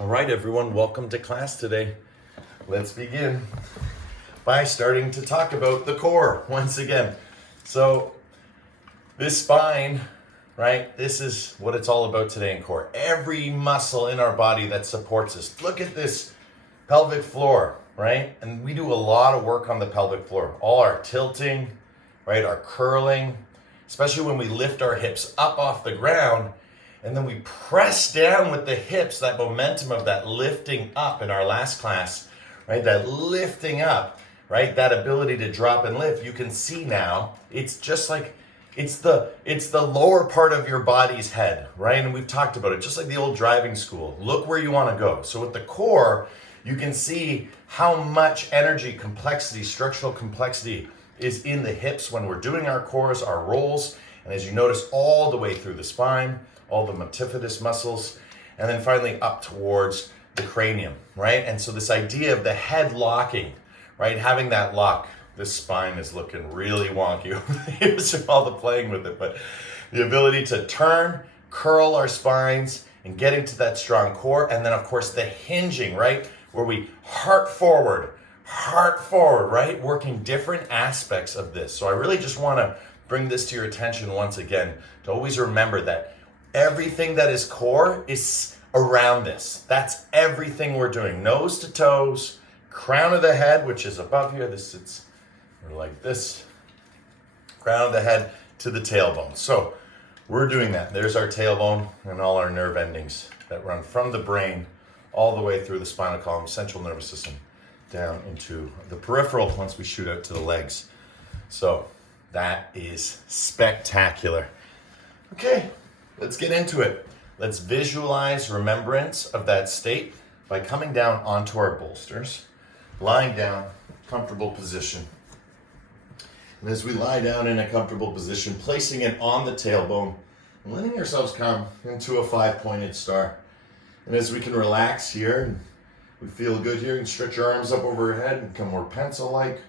All right, everyone, welcome to class today. Let's begin by starting to talk about the core once again. So this spine, right, this is what it's all about today in core. Every muscle in our body that supports us. Look at this pelvic floor, right? And we do a lot of work on the pelvic floor. All our tilting, right, our curling, especially when we lift our hips up off the ground. And then we press down with the hips, that momentum of that lifting up in our last class, right? That lifting up, right? That ability to drop and lift. You can see now, it's just like, it's the lower part of your body's head, right? And we've talked about it, just like the old driving school. Look where you want to go. So with the core, you can see how much energy, complexity, structural complexity is in the hips when we're doing our cores, our rolls. And as you notice, all the way through the spine, all the multifidus muscles, and then finally up towards the cranium, right? And so this idea of the head locking, right? Having that lock. This spine is looking really wonky over the years of all the playing with it, but the ability to turn, curl our spines, and getting to that strong core, and then of course the hinging, right? Where we heart forward, right? Working different aspects of this. So I really just want to bring this to your attention once again, to always remember that everything that is core is around this. That's everything we're doing. Nose to toes, crown of the head, which is above here. This sits like this. Crown of the head to the tailbone. So we're doing that. There's our tailbone and all our nerve endings that run from the brain all the way through the spinal column, central nervous system, down into the peripheral once we shoot out to the legs. So that is spectacular. Okay. Let's get into it. Let's visualize remembrance of that state by coming down onto our bolsters, lying down, comfortable position. And as we lie down in a comfortable position, placing it on the tailbone, and letting ourselves come into a 5-pointed star. And as we can relax here, and we feel good here, and stretch your arms up overhead and become more pencil-like,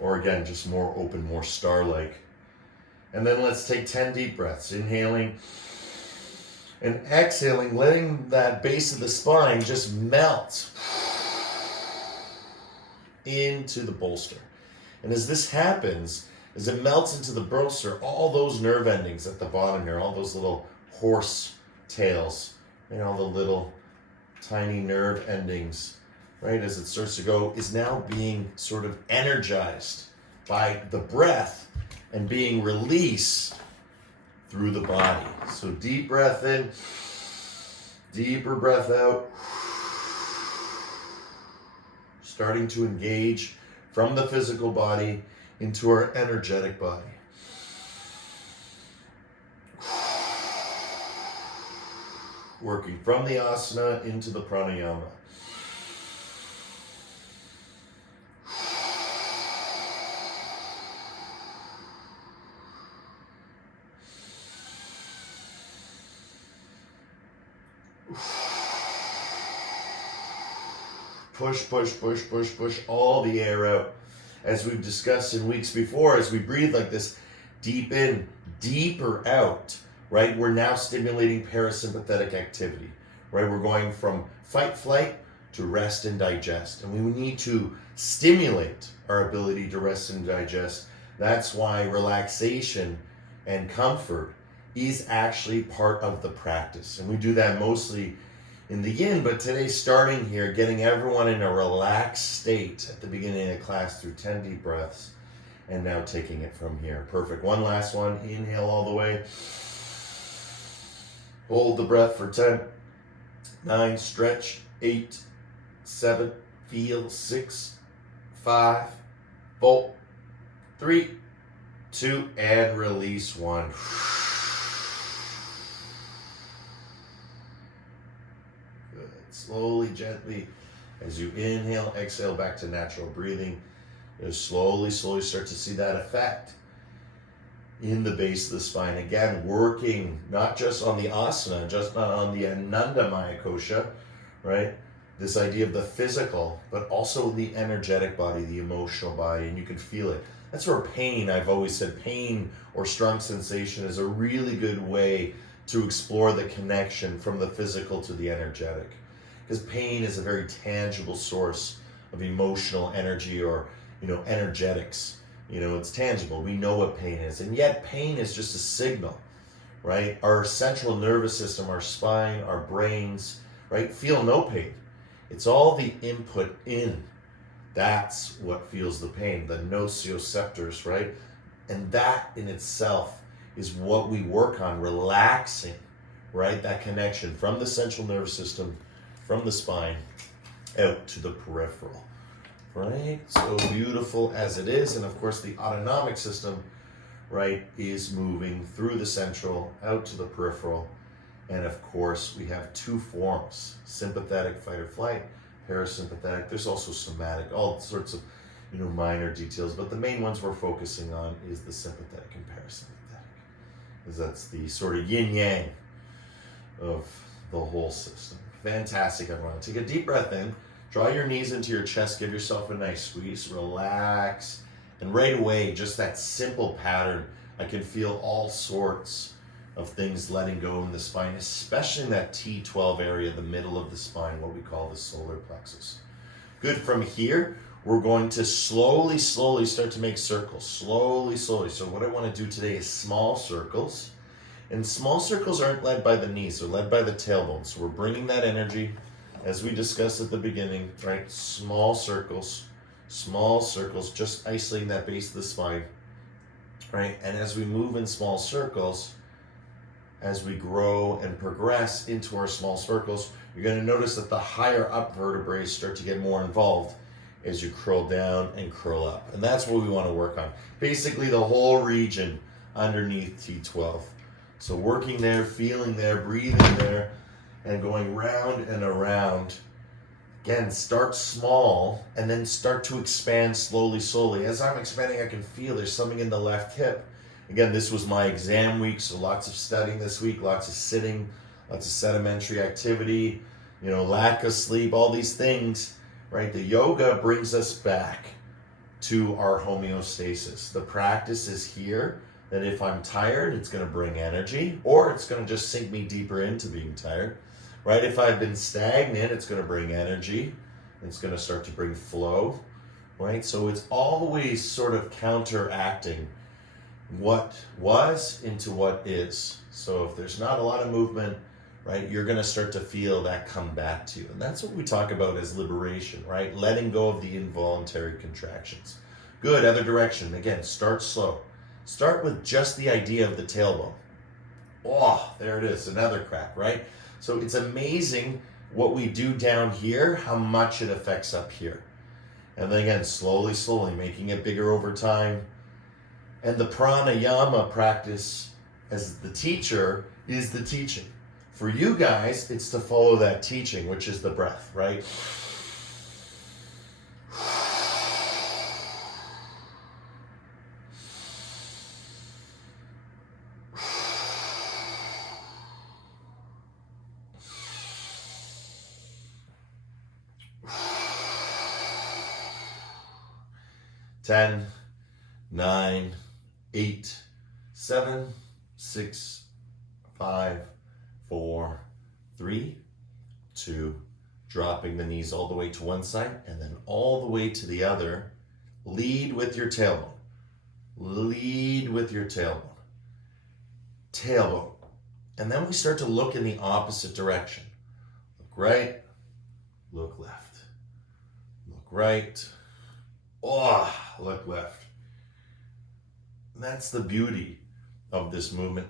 or again, just more open, more star-like. And then let's take 10 deep breaths, inhaling and exhaling, letting that base of the spine just melt into the bolster. And as this happens, as it melts into the bolster, all those nerve endings at the bottom here, all those little horse tails, and all the little tiny nerve endings, right, as it starts to go, is now being sort of energized by the breath and being released through the body. So deep breath in, deeper breath out. Starting to engage from the physical body into our energetic body. Working from the asana into the pranayama. Push all the air out. As we've discussed in weeks before, as we breathe like this, deep in, deeper out, right? We're now stimulating parasympathetic activity, right? We're going from fight, flight to rest and digest. And we need to stimulate our ability to rest and digest. That's why relaxation and comfort is actually part of the practice. And we do that mostly in the yin, but today starting here, getting everyone in a relaxed state at the beginning of the class through 10 deep breaths, and now taking it from here. Perfect. One last one. Inhale all the way. Hold the breath for 10, 9, stretch, 8, 7, feel, 6, 5, 4, 3, 2, and release 1. Slowly, gently, as you inhale, exhale back to natural breathing, you slowly start to see that effect in the base of the spine. Again, working not just on the asana, just not on the Ananda Maya Kosha, right? This idea of the physical, but also the energetic body, the emotional body, and you can feel it. That's where pain, I've always said, pain or strong sensation is a really good way to explore the connection from the physical to the energetic. because pain is a very tangible source of emotional energy or, energetics. It's tangible. We know what pain is. And yet pain is just a signal, right? Our central nervous system, our spine, our brains, right, feel no pain. It's all the input in. That's what feels the pain, the nociceptors, right? And that in itself is what we work on, relaxing, right? That connection from the central nervous system, from the spine, out to the peripheral, right? So beautiful as it is. And of course, the autonomic system, right, is moving through the central, out to the peripheral. And of course, we have two forms, sympathetic, fight or flight, parasympathetic. There's also somatic, all sorts of, minor details. But the main ones we're focusing on is the sympathetic and parasympathetic, because that's the sort of yin-yang of the whole system. Fantastic, everyone. Take a deep breath in. Draw your knees into your chest. Give yourself a nice squeeze. Relax. And right away, just that simple pattern, I can feel all sorts of things letting go in the spine, especially in that T12 area, the middle of the spine, what we call the solar plexus. Good. From here, we're going to slowly start to make circles. Slowly. So what I want to do today is small circles. And small circles aren't led by the knees, they're led by the tailbone. So we're bringing that energy, as we discussed at the beginning, right? Small circles, just isolating that base of the spine, right? And as we move in small circles, as we grow and progress into our small circles, you're going to notice that the higher up vertebrae start to get more involved as you curl down and curl up. And that's what we want to work on. Basically the whole region underneath T12. So working there, feeling there, breathing there, and going round and around. Again, start small and then start to expand slowly. As I'm expanding, I can feel there's something in the left hip. Again, this was my exam week, so lots of studying this week, lots of sitting, lots of sedimentary activity, lack of sleep, all these things, right? The yoga brings us back to our homeostasis. The practice is here, that if I'm tired, it's going to bring energy, or it's going to just sink me deeper into being tired, right? If I've been stagnant, it's going to bring energy. It's going to start to bring flow, right? So it's always sort of counteracting what was into what is. So if there's not a lot of movement, right, you're going to start to feel that come back to you. And that's what we talk about as liberation, right? Letting go of the involuntary contractions. Good. Other direction. Again, start slow. Start with just the idea of the tailbone. Oh, there it is. Another crack, right? So it's amazing what we do down here, how much it affects up here. And then again, slowly, making it bigger over time. And the pranayama practice as the teacher is the teaching. For you guys, it's to follow that teaching, which is the breath, right? Ten, 9, 8, 7, 6, 5, 4, 3, 2, dropping the knees all the way to one side and then all the way to the other. Lead with your tailbone. Lead with your tailbone. Tailbone. And then we start to look in the opposite direction. Look right, look left. Look right, look left. And that's the beauty of this movement.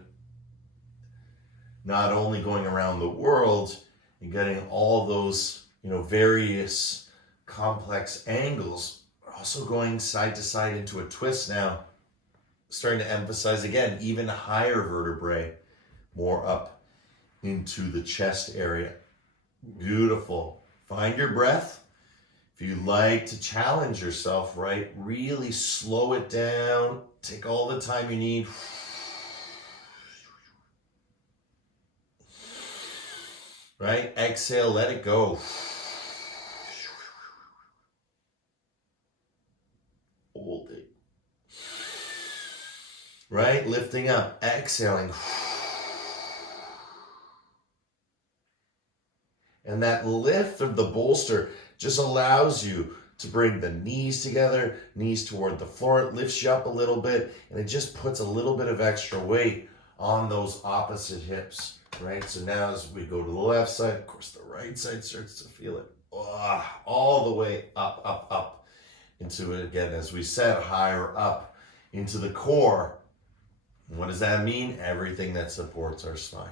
Not only going around the world and getting all those, various complex angles, but also going side to side into a twist now, starting to emphasize again, even higher vertebrae, more up into the chest area. Beautiful. Find your breath. If you like to challenge yourself, right, really slow it down. Take all the time you need. Right? Exhale, let it go. Hold it. Right? Lifting up, exhaling. And that lift of the bolster just allows you to bring the knees together, knees toward the floor. It lifts you up a little bit, and it just puts a little bit of extra weight on those opposite hips, right? So now as we go to the left side, of course, the right side starts to feel it all the way up, up, up into it again, as we said, higher up into the core. What does that mean? Everything that supports our spine.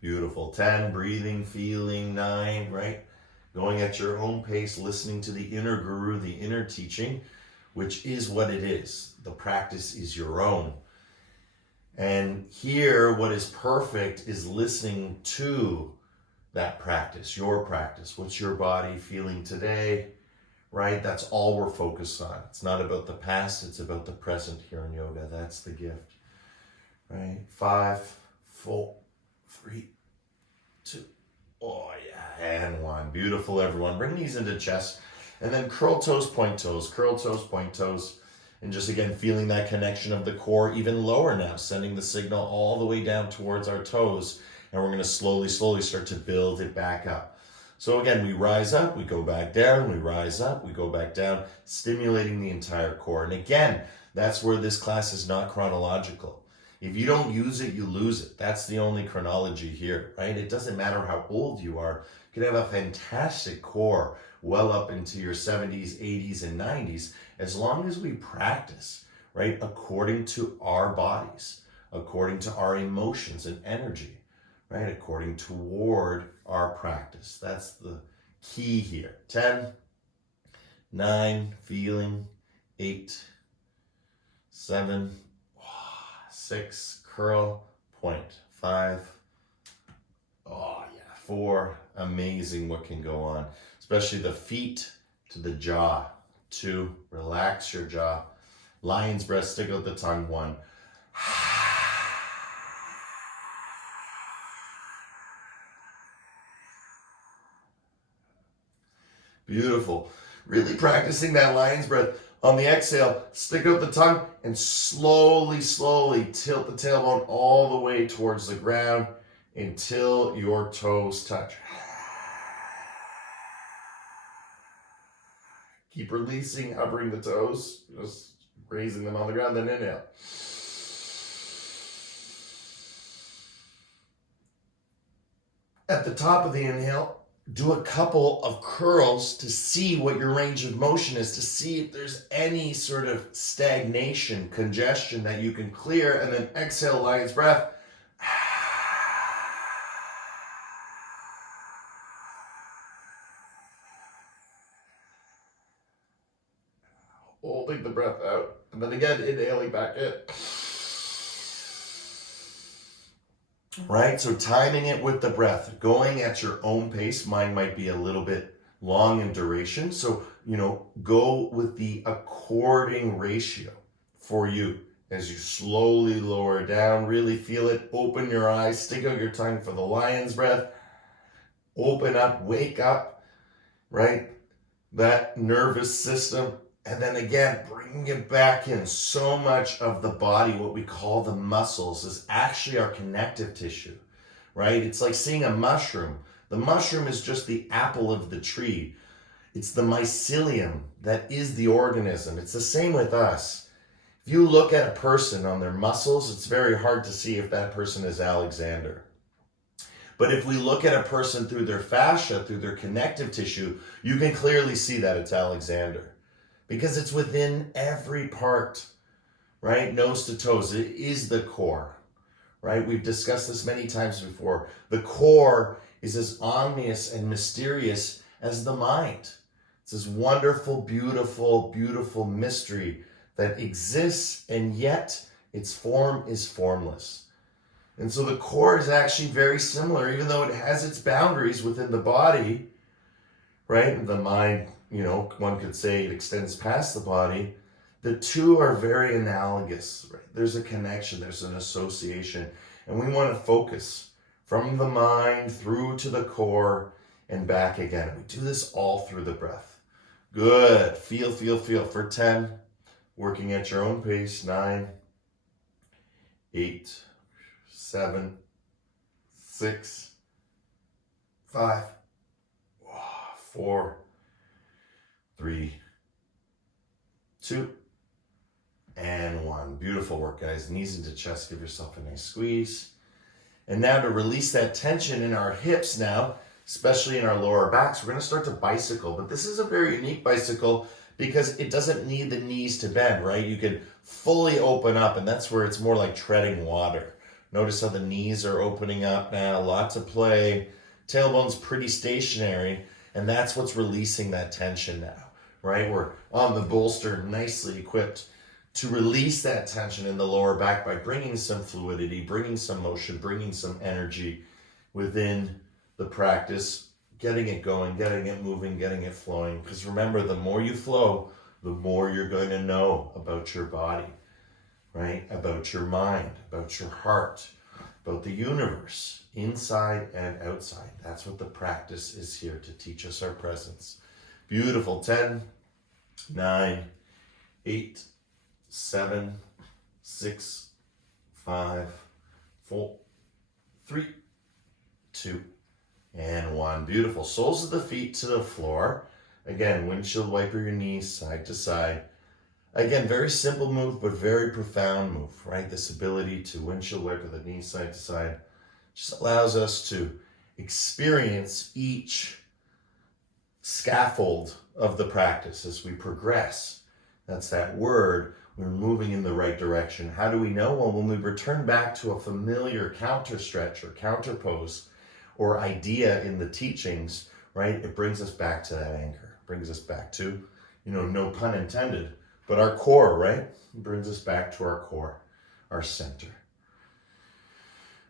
Beautiful. 10, breathing, feeling. 9, right? Going at your own pace, listening to the inner guru, the inner teaching, which is what it is. The practice is your own. And here, what is perfect is listening to that practice, your practice. What's your body feeling today, right? That's all we're focused on. It's not about the past, it's about the present here in yoga. That's the gift, right? 5, 4, 3, 2, oh yeah, and 1. Beautiful, everyone. Bring knees into chest, and then curl toes, point toes, curl toes, point toes. And just again, feeling that connection of the core even lower now, sending the signal all the way down towards our toes. And we're gonna slowly, slowly start to build it back up. So again, we rise up, we go back down, we rise up, we go back down, stimulating the entire core. And again, that's where this class is not chronological. If you don't use it, you lose it. That's the only chronology here, right? It doesn't matter how old you are. You can have a fantastic core well up into your 70s, 80s, and 90s, as long as we practice, right, according to our bodies, according to our emotions and energy, right, according toward our practice. That's the key here. 10, 9, feeling. 8, 7, 6, curl, point. 5, oh yeah, 4, amazing what can go on, especially the feet to the jaw. 2, relax your jaw. Lion's breath, stick out the tongue. 1. Beautiful. Really practicing that lion's breath. On the exhale, stick out the tongue and slowly, slowly tilt the tailbone all the way towards the ground until your toes touch. Keep releasing, hovering the toes, just raising them on the ground, then inhale. At the top of the inhale, do a couple of curls to see what your range of motion is, to see if there's any sort of stagnation, congestion that you can clear, and then exhale, lion's breath. Holding the breath out, and then again, inhaling back in. Right, so timing it with the breath, going at your own pace. Mine might be a little bit long in duration, so go with the according ratio for you as you slowly lower down. Really feel it. Open your eyes, stick out your tongue for the lion's breath. Open up, wake up, right? That nervous system. And then again, bring it back in. So much of the body, what we call the muscles, is actually our connective tissue, right? It's like seeing a mushroom. The mushroom is just the apple of the tree. It's the mycelium that is the organism. It's the same with us. If you look at a person on their muscles, it's very hard to see if that person is Alexander. But if we look at a person through their fascia, through their connective tissue, you can clearly see that it's Alexander. Because it's within every part, right? Nose to toes, it is the core, right? We've discussed this many times before. The core is as omnious and mysterious as the mind. It's this wonderful, beautiful, beautiful mystery that exists, and yet its form is formless. And so the core is actually very similar, even though it has its boundaries within the body, right? The mind, one could say it extends past the body. The two are very analogous, right? There's a connection, there's an association, and we want to focus from the mind through to the core and back again. We do this all through the breath. Good. Feel for 10, working at your own pace. 9, 8, 7, 6, 5, 4, 3, 2, and 1. Beautiful work, guys. Knees into chest. Give yourself a nice squeeze. And now to release that tension in our hips now, especially in our lower backs, we're going to start to bicycle. But this is a very unique bicycle because it doesn't need the knees to bend, right? You can fully open up, and that's where it's more like treading water. Notice how the knees are opening up now. Lots of play. Tailbone's pretty stationary, and that's what's releasing that tension now, right? We're on the bolster, nicely equipped to release that tension in the lower back by bringing some fluidity, bringing some motion, bringing some energy within the practice, getting it going, getting it moving, getting it flowing. Because remember, the more you flow, the more you're going to know about your body, right? About your mind, about your heart, about the universe, inside and outside. That's what the practice is here to teach us our presence. Beautiful. 10, 9, 8, 7, 6, 5, 4, 3, 2, and 1. Beautiful. Soles of the feet to the floor. Again, windshield wiper your knees side to side. Again, very simple move, but very profound move, right? This ability to windshield wiper the knees side to side just allows us to experience each scaffold of the practice as we progress. That's that word. We're moving in the right direction. How do we know? Well, when we return back to a familiar counter stretch or counter pose or idea in the teachings, right? It brings us back to that anchor. It brings us back to, no pun intended, but our core, right? It brings us back to our core, our center.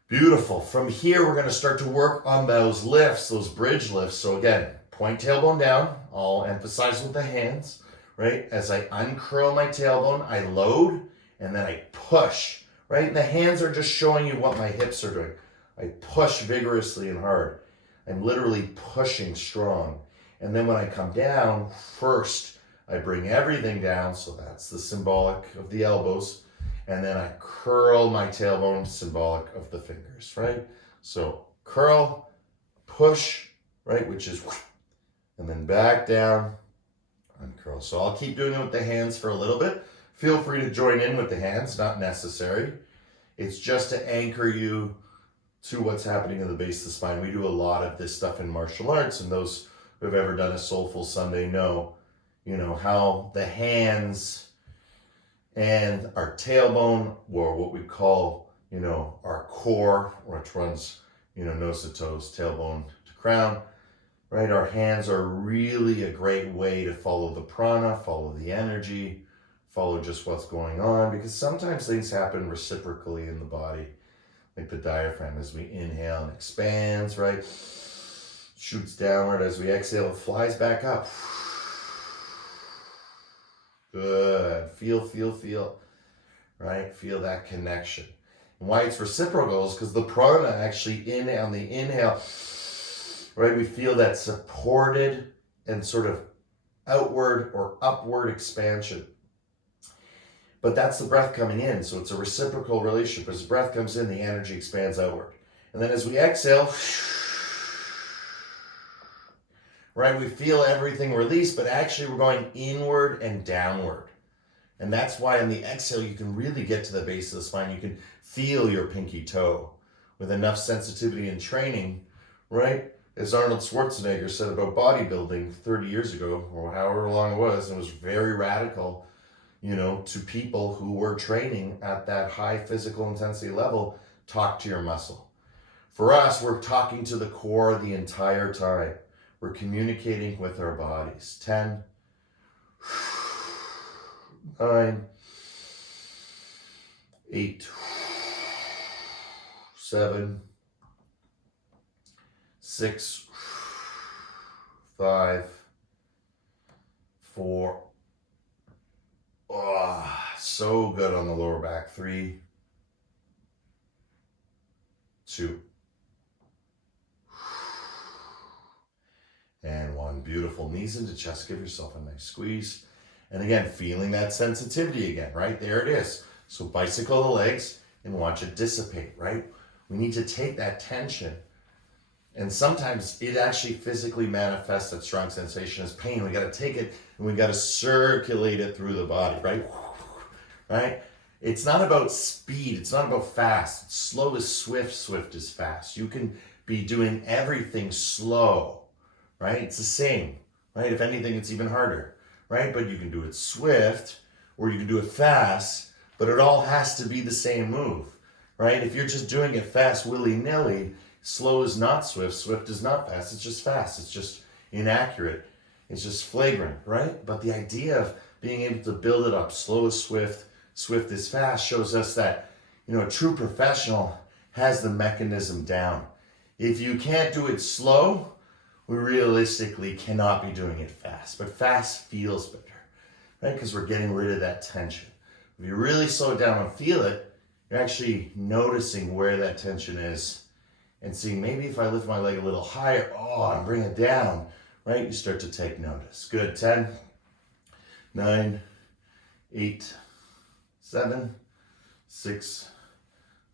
Beautiful. From here, we're going to start to work on those lifts, those bridge lifts. So again, point tailbone down. I'll emphasize with the hands. Right? As I uncurl my tailbone, I load and then I push, right? And the hands are just showing you what my hips are doing. I push vigorously and hard. I'm literally pushing strong. And then when I come down, first I bring everything down. So that's the symbolic of the elbows. And then I curl my tailbone, symbolic of the fingers, right? So curl, push, right? Which is, and then back down. Uncurl. So I'll keep doing it with the hands for a little bit. Feel free to join in with the hands, not necessary. It's just to anchor you to what's happening in the base of the spine. We do a lot of this stuff in martial arts, and those who have ever done a Soulful Sunday know, how the hands and our tailbone, or what we call, our core, which runs, nose to toes, tailbone to crown, right? Our hands are really a great way to follow the prana, follow the energy, follow just what's going on, because sometimes things happen reciprocally in the body, like the diaphragm as we inhale and expands, right? Shoots downward. As we exhale, it flies back up. Good. Feel, right? Feel that connection. And why it's reciprocal is because the prana actually on the inhale, right? We feel that supported and sort of outward or upward expansion. But that's the breath coming in. So it's a reciprocal relationship. As the breath comes in, the energy expands outward. And then as we exhale, right, we feel everything release, but actually we're going inward and downward. And that's why on the exhale, you can really get to the base of the spine. You can feel your pinky toe with enough sensitivity and training, right? As Arnold Schwarzenegger said about bodybuilding 30 years ago, or however long it was very radical, to people who were training at that high physical intensity level. Talk to your muscle. For us, we're talking to the core the entire time. We're communicating with our bodies. 10, 9, 8, 7, 6, 5, 4. Oh, so good on the lower back. 3, 2, and 1. Beautiful. Knees into chest. Give yourself a nice squeeze. And again, feeling that sensitivity again, right? There it is. So bicycle the legs and watch it dissipate, right? We need to take that tension And sometimes it actually physically manifests that strong sensation as pain. We got to take it and we got to circulate it through the body, right? Right? It's not about speed. It's not about fast. Slow is swift. Swift is fast. You can be doing everything slow, right? It's the same, right? If anything, it's even harder, right? But you can do it swift or you can do it fast, but it all has to be the same move, right? If you're just doing it fast, willy-nilly, slow is not swift, swift is not fast. It's just fast. It's just inaccurate. It's just flagrant, right? But the idea of being able to build it up, slow is swift, swift is fast, shows us that, a true professional has the mechanism down. If you can't do it slow, we realistically cannot be doing it fast. But fast feels better, right? Because we're getting rid of that tension. If you really slow it down and feel it, you're actually noticing where that tension is and seeing maybe if I lift my leg a little higher, and bring it down, right? You start to take notice. Good. 10, 9, 8, 7, 6,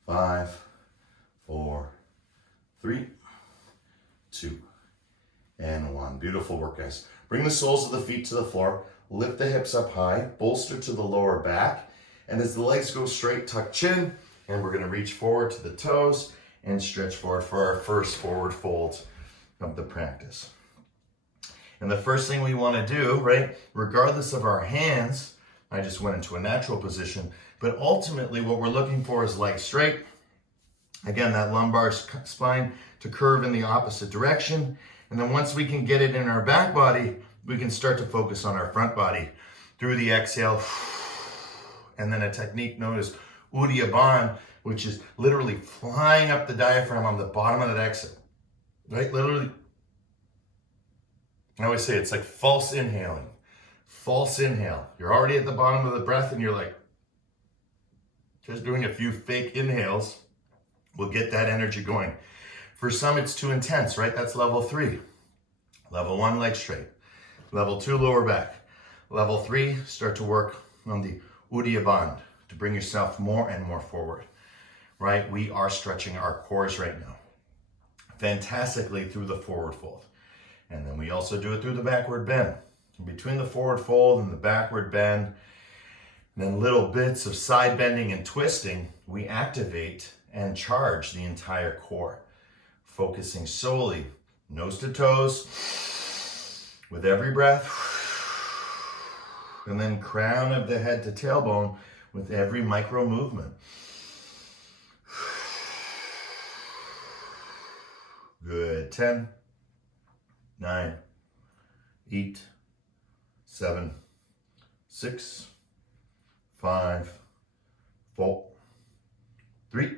5, 4, 3, 2, and 1. Beautiful work, guys. Bring the soles of the feet to the floor. Lift the hips up high. Bolster to the lower back. And as the legs go straight, tuck chin. And we're going to reach forward to the toes and stretch forward for our first forward fold of the practice. And the first thing we want to do, right, regardless of our hands, I just went into a natural position, but ultimately what we're looking for is legs straight. Again, that lumbar spine to curve in the opposite direction. And then once we can get it in our back body, we can start to focus on our front body through the exhale. And then a technique known as Uddiyana Bandha, which is literally flying up the diaphragm on the bottom of that exhale, right? Literally, I always say it's like false inhaling. False inhale. You're already at the bottom of the breath and you're like, just doing a few fake inhales will get that energy going. For some, it's too intense, right? That's level 3. Level 1, leg straight. Level 2, lower back. Level 3, start to work on the Uddiyana Bandha to bring yourself more and more forward, right? We are stretching our cores right now fantastically through the forward fold. And then we also do it through the backward bend. Between the forward fold and the backward bend, and then little bits of side bending and twisting, we activate and charge the entire core, focusing solely nose to toes with every breath, and then crown of the head to tailbone with every micro movement. Good. 10, 9, 8, 7, 6, 5, 4, 3,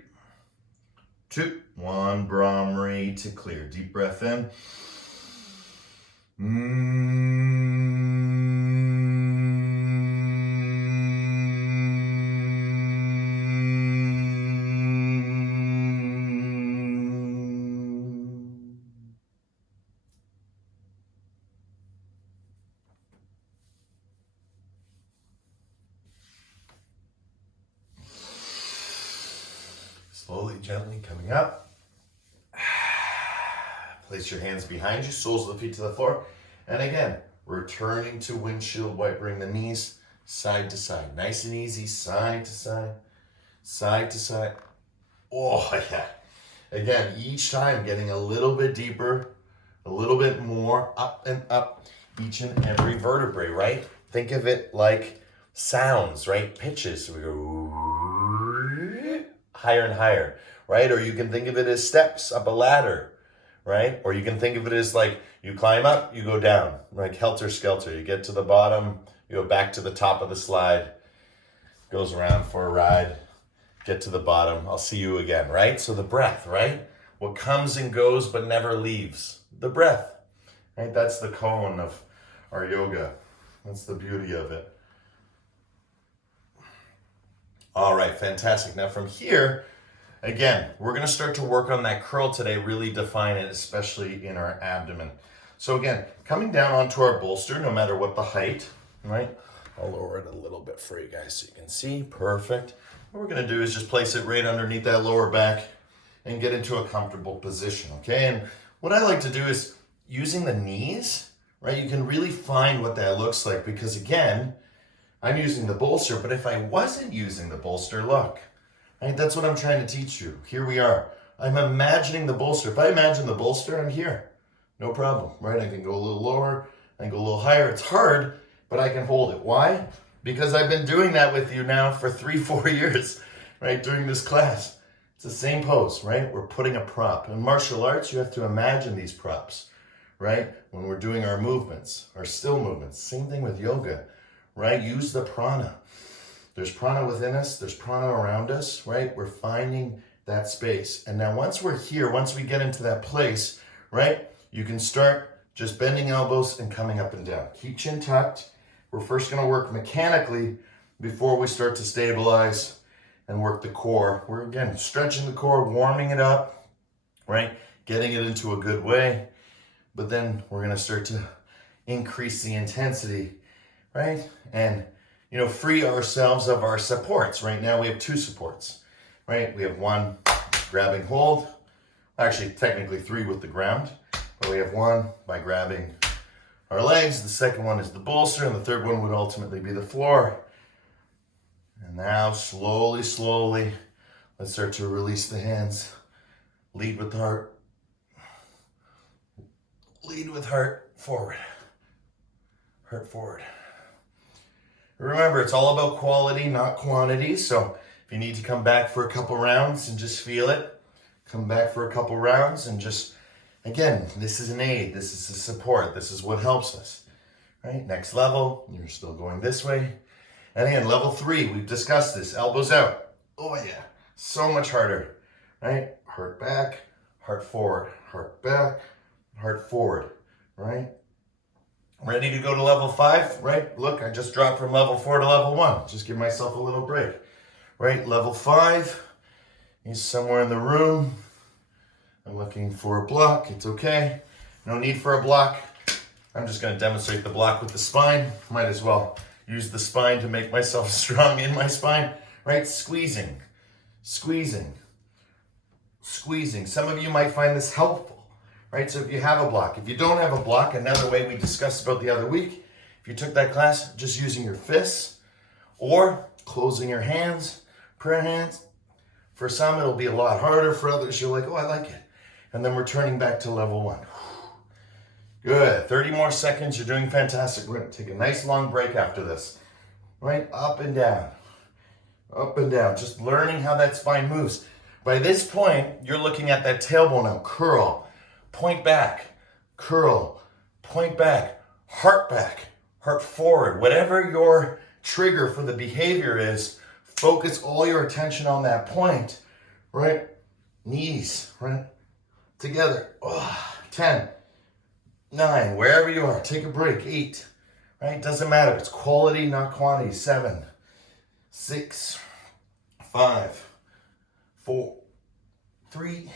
2, 1. Brahmari to clear. Deep breath in. Slowly, gently coming up. Place your hands behind you, soles of the feet to the floor. And again, returning to windshield wipe. Bring the knees side to side. Nice and easy, side to side, side to side. Oh, yeah. Again, each time getting a little bit deeper, a little bit more up and up each and every vertebrae, right? Think of it like sounds, right? Pitches. We go higher and higher, right? Or you can think of it as steps up a ladder, right? Or you can think of it as like you climb up, you go down, like helter-skelter. You get to the bottom, you go back to the top of the slide, goes around for a ride, get to the bottom, I'll see you again, right? So the breath, right? What comes and goes but never leaves. The breath, right? That's the cone of our yoga. That's the beauty of it. All right, fantastic. Now from here, again, we're going to start to work on that curl today, really define it, especially in our abdomen. So again, coming down onto our bolster, no matter what the height, right? I'll lower it a little bit for you guys so you can see. Perfect. What we're going to do is just place it right underneath that lower back and get into a comfortable position, okay? And what I like to do is using the knees, right? You can really find what that looks like because again, I'm using the bolster, but if I wasn't using the bolster, look, right? That's what I'm trying to teach you. Here we are. I'm imagining the bolster. If I imagine the bolster, I'm here. No problem, right? I can go a little lower, I can go a little higher. It's hard, but I can hold it. Why? Because I've been doing that with you now for 3-4 years, right? During this class. It's the same pose, right? We're putting a prop. In martial arts, you have to imagine these props, right? When we're doing our movements, our still movements. Same thing with yoga, right? Use the prana. There's prana within us. There's prana around us, right? We're finding that space. And now once we're here, once we get into that place, right? You can start just bending elbows and coming up and down. Keep chin tucked. We're first going to work mechanically before we start to stabilize and work the core. We're again stretching the core, warming it up, right? Getting it into a good way. But then we're going to start to increase the intensity, right? And, free ourselves of our supports. Right now we have 2 supports, right? We have 1 grabbing hold. Actually, technically 3 with the ground. But we have 1 by grabbing our legs. The second one is the bolster. And the third one would ultimately be the floor. And now slowly, slowly, let's start to release the hands. Lead with the heart. Lead with heart forward. Heart forward. Remember, it's all about quality, not quantity. So if you need to come back for a couple rounds and just feel it, come back for a couple rounds and just, again, this is an aid. This is a support. This is what helps us. Right? Next level, you're still going this way. And again, level 3, we've discussed this. Elbows out. Oh yeah, so much harder. Right? Heart back, heart forward. Heart back, heart forward. Right? Ready to go to level 5, right? Look, I just dropped from level 4 to level 1. Just give myself a little break. Right? Level 5 is somewhere in the room. I'm looking for a block. It's okay. No need for a block. I'm just going to demonstrate the block with the spine. Might as well use the spine to make myself strong in my spine. Right? Squeezing. Squeezing. Squeezing. Some of you might find this helpful. Right, so if you have a block, if you don't have a block, another way we discussed about the other week, if you took that class, just using your fists or closing your hands, prayer hands. For some, it'll be a lot harder. For others, you're like, oh, I like it. And then we're turning back to level 1. Good, 30 more seconds. You're doing fantastic. We're gonna take a nice long break after this. Right, up and down, just learning how that spine moves. By this point, you're looking at that tailbone now, curl. Point back, curl, point back, heart forward. Whatever your trigger for the behavior is, focus all your attention on that point, right? Knees, right? Together. 10, 9, wherever you are, take a break. 8, right? Doesn't matter. It's quality, not quantity. 7, 6, 5, 4, 3,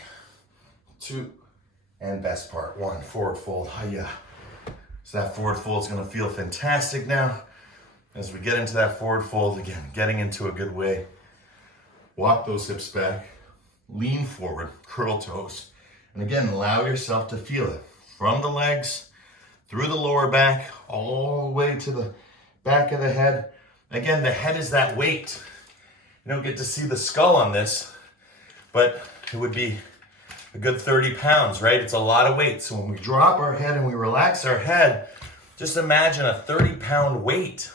2, and best part, 1, forward fold. Hiya. So that forward fold is going to feel fantastic now. As we get into that forward fold, again, getting into a good way. Walk those hips back. Lean forward, curl toes. And again, allow yourself to feel it. From the legs, through the lower back, all the way to the back of the head. Again, the head is that weight. You don't get to see the skull on this, but it would be a good 30 pounds, right? It's a lot of weight. So when we drop our head and we relax our head, just imagine a 30-pound weight,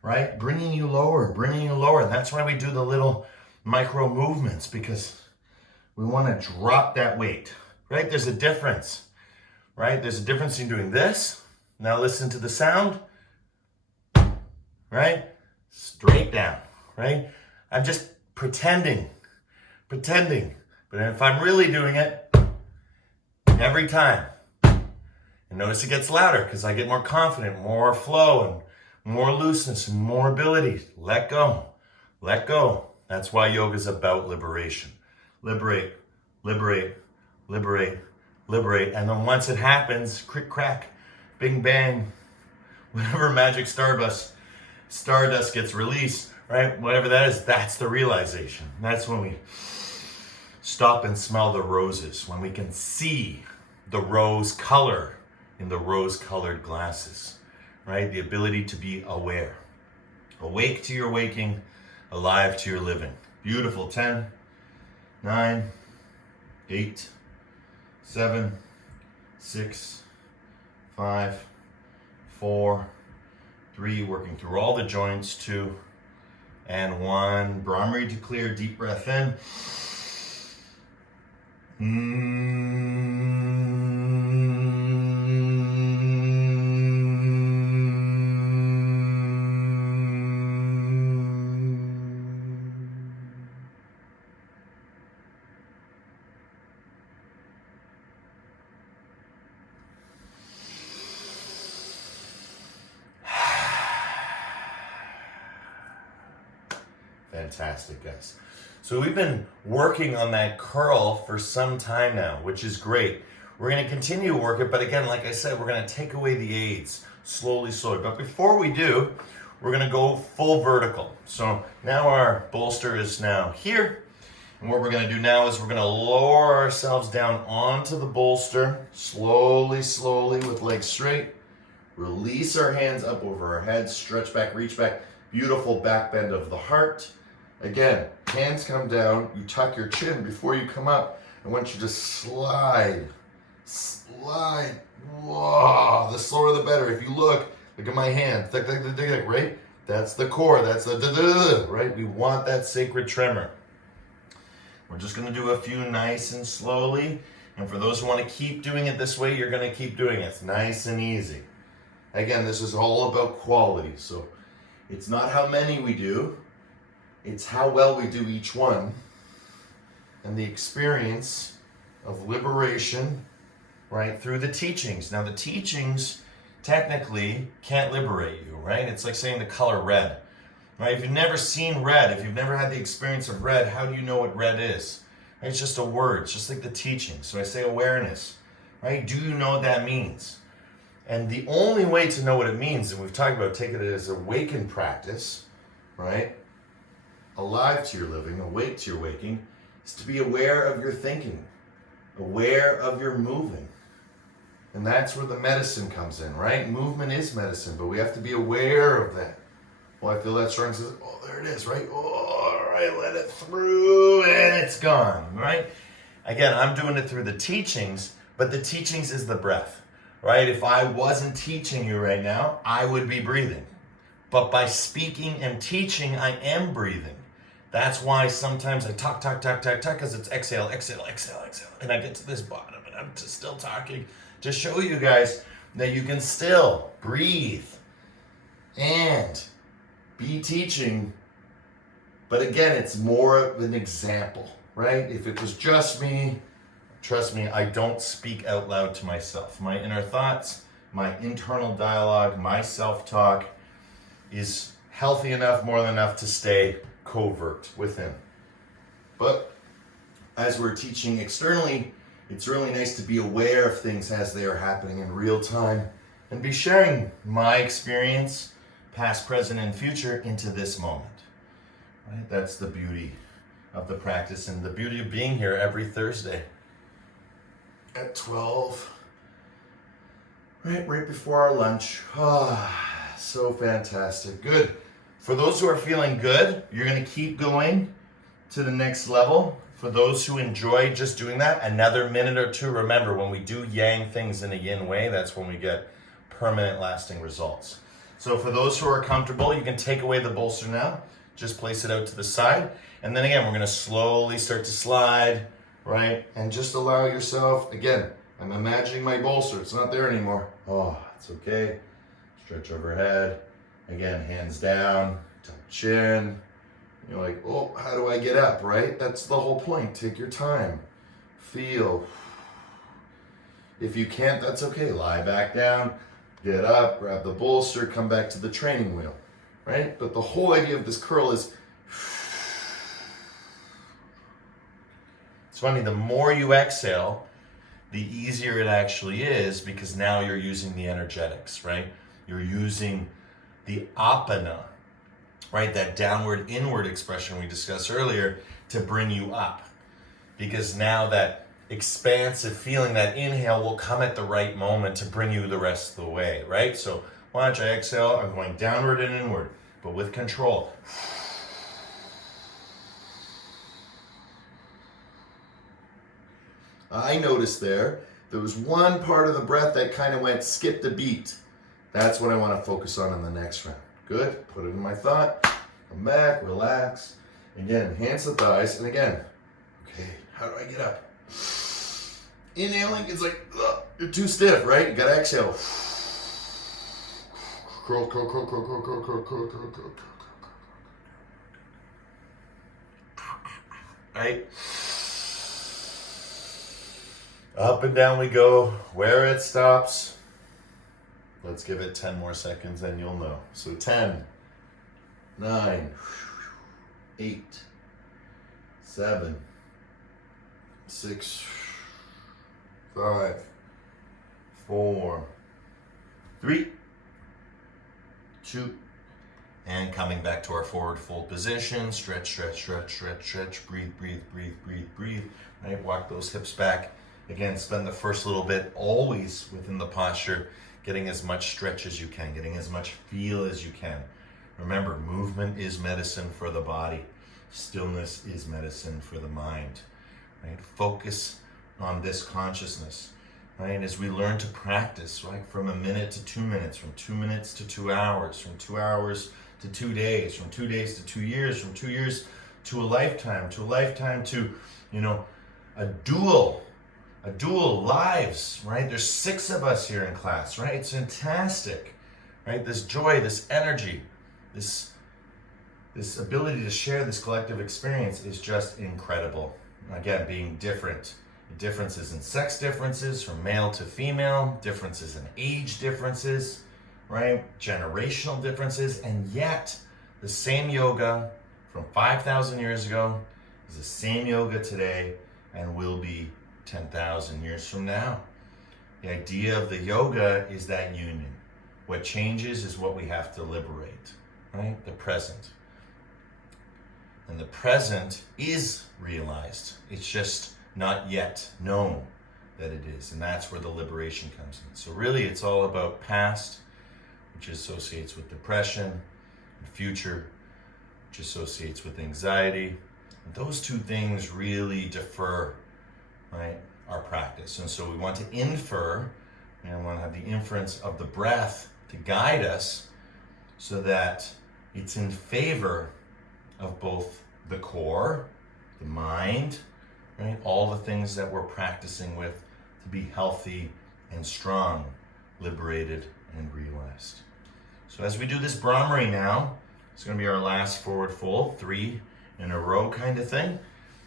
right? Bringing you lower. And that's why we do the little micro movements, because we want to drop that weight, right? There's a difference, right? There's a difference in doing this. Now listen to the sound, right? Straight down, right? I'm just pretending. But if I'm really doing it, every time, and notice it gets louder because I get more confident, more flow, and more looseness, and more ability. Let go. That's why yoga is about liberation. Liberate. And then once it happens, crick, crack, bing, bang, whatever magic stardust gets released, right? Whatever that is, that's the realization. That's when we stop and smell the roses, when we can see the rose color in the rose-colored glasses, right? The ability to be aware. Awake to your waking, alive to your living. Beautiful. 10, 9, 8, 7, 6, 5, 4, 3, working through all the joints, 2, and 1. Brahmari to clear, deep breath in. Fantastic, guys. So we've been working on that curl for some time now, which is great. We're going to continue to work it, but again, like I said, we're going to take away the aids slowly. But before we do, we're going to go full vertical. So now our bolster is now here. And what we're going to do now is we're going to lower ourselves down onto the bolster, slowly with legs straight. Release our hands up over our heads, stretch back, reach back. Beautiful back bend of the heart. Again, hands come down, you tuck your chin before you come up. I want you to slide. Whoa, the slower the better. If you look at my hand, right? That's the core, that's the right? We want that sacred tremor. We're just gonna do a few nice and slowly. And for those who wanna keep doing it this way, you're gonna keep doing it. It's nice and easy. Again, this is all about quality. So it's not how many we do, it's how well we do each one, and the experience of liberation, right, through the teachings. Now the teachings technically can't liberate you, right? It's like saying the color red, right? If you've never seen red, if you've never had the experience of red, how do you know what red is? Right? It's just a word, it's just like the teachings. So I say awareness, right? Do you know what that means? And the only way to know what it means, and we've talked about taking it as awakened practice, right? Alive to your living, awake to your waking, is to be aware of your thinking, aware of your moving. And that's where the medicine comes in, right? Movement is medicine, but we have to be aware of that. Well, I feel that strong, says, oh, there it is, right? Oh, all right, let it through, and it's gone, right? Again, I'm doing it through the teachings, but the teachings is the breath. Right? If I wasn't teaching you right now, I would be breathing. But by speaking and teaching, I am breathing. That's why sometimes I talk, because it's exhale. And I get to this bottom and I'm just still talking to show you guys that you can still breathe and be teaching. But again, it's more of an example, right? If it was just me, trust me, I don't speak out loud to myself. My inner thoughts, my internal dialogue, my self-talk is healthy enough, more than enough to stay covert within. But as we're teaching externally, it's really nice to be aware of things as they are happening in real time and be sharing my experience, past, present, and future into this moment. Right? That's the beauty of the practice and the beauty of being here every Thursday at 12, right before our lunch. So fantastic. Good. For those who are feeling good, you're going to keep going to the next level. For those who enjoy just doing that, another minute or two. Remember, when we do yang things in a yin way, that's when we get permanent, lasting results. So for those who are comfortable, you can take away the bolster now. Just place it out to the side. And then again, we're going to slowly start to slide, right? And just allow yourself, again, I'm imagining my bolster. It's not there anymore. Oh, it's okay. Stretch overhead. Again, hands down, tuck chin. You're like, oh, how do I get up, right? That's the whole point. Take your time. Feel. If you can't, that's okay. Lie back down, get up, grab the bolster, come back to the training wheel, right? But the whole idea of this curl is, it's funny, the more you exhale, the easier it actually is, because now you're using the energetics, right? You're using the apana, right? That downward, inward expression we discussed earlier to bring you up. Because now that expansive feeling. That inhale will come at the right moment to bring you the rest of the way, right? So watch, I exhale, I'm going downward and inward, but with control. I noticed there was one part of the breath that kind of went skipped a beat. That's what I want to focus on in the next round. Good, put it in my thought, come back, relax. Again, hands to thighs, and again, okay, how do I get up? Inhaling, it's like, ugh, you're too stiff, right? You gotta exhale. Curl, curl, curl, curl, curl, curl, curl, curl, curl, curl, curl. Right? Up and down we go. Where it stops, let's give it 10 more seconds and you'll know. So 10, 9, 8, 7, 6, 5, 4, 3, 2, and coming back to our forward fold position. Stretch, stretch, stretch, stretch, stretch. Breathe, breathe, breathe, breathe, breathe. Right? Walk those hips back. Again, spend the first little bit always within the posture, getting as much stretch as you can, getting as much feel as you can. Remember, movement is medicine for the body. Stillness is medicine for the mind. Right? Focus on this consciousness. Right? As we learn to practice, right, from a minute to 2 minutes, from 2 minutes to 2 hours, from 2 hours to 2 days, from 2 days to 2 years, from 2 years to a lifetime to, a dual lives, right? There's 6 of us here in class, right? It's fantastic, right? This joy, this energy, this ability to share this collective experience is just incredible. Again, being different. Differences in sex differences from male to female, differences in age differences, right? Generational differences, and yet the same yoga from 5,000 years ago is the same yoga today and will be 10,000 years from now. The idea of the yoga is that union. What changes is what we have to liberate, right? The present. And the present is realized. It's just not yet known that it is. And that's where the liberation comes in. So really it's all about past, which associates with depression, and future, which associates with anxiety. And those two things really defer, right, our practice. And so we want to infer, and we want to have the inference of the breath to guide us so that it's in favor of both the core, the mind, right, all the things that we're practicing with to be healthy and strong, liberated and realized. So as we do this Brahmari now, it's going to be our last forward fold, 3 in a row kind of thing.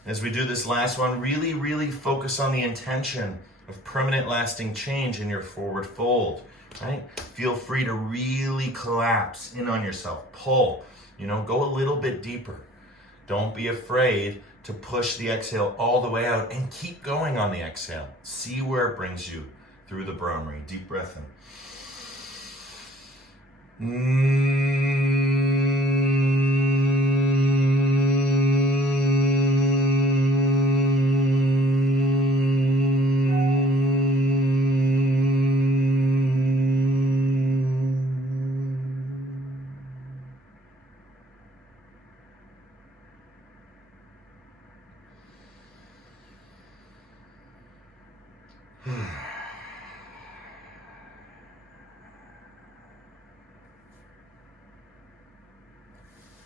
As we do this last one, really, really focus on the intention of permanent lasting change in your forward fold, right? Feel free to really collapse in on yourself, pull, go a little bit deeper. Don't be afraid to push the exhale all the way out and keep going on the exhale. See where it brings you through the Brahmari. Deep breath in.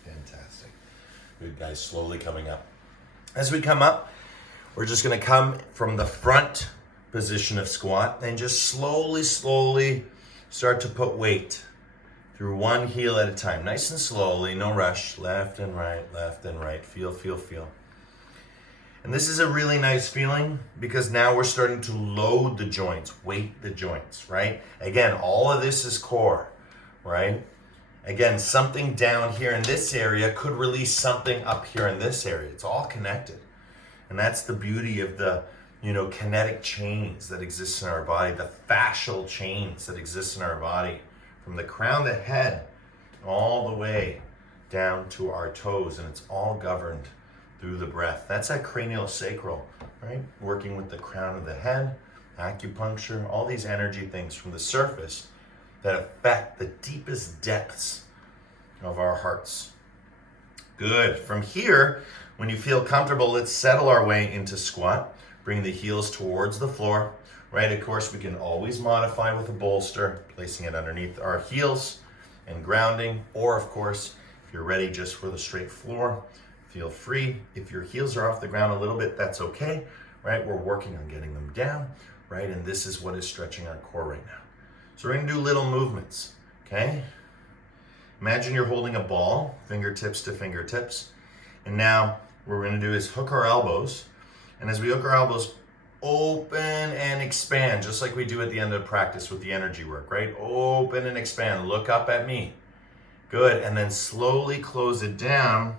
Fantastic. Good, guys, slowly coming up. As we come up, we're just going to come from the front position of squat and just slowly start to put weight through one heel at a time. Nice and slowly, no rush. Left and right, feel. And this is a really nice feeling because now we're starting to load the joints, weight the joints, right? Again, all of this is core, right? Again, something down here in this area could release something up here in this area. It's all connected. And that's the beauty of the, kinetic chains that exist in our body, the fascial chains that exist in our body, from the crown of the head all the way down to our toes. And it's all governed through the breath. That's that craniosacral, right? Working with the crown of the head, acupuncture, all these energy things from the surface that affect the deepest depths of our hearts. Good. From here, when you feel comfortable, let's settle our way into squat. Bring the heels towards the floor, right? Of course, we can always modify with a bolster, placing it underneath our heels and grounding. Or, of course, if you're ready just for the straight floor, feel free. If your heels are off the ground a little bit, that's okay, right? We're working on getting them down, right? And this is what is stretching our core right now. So we're gonna do little movements, okay? Imagine you're holding a ball, fingertips to fingertips. And now what we're gonna do is hook our elbows. And as we hook our elbows, open and expand, just like we do at the end of practice with the energy work, right? Open and expand, look up at me. Good, and then slowly close it down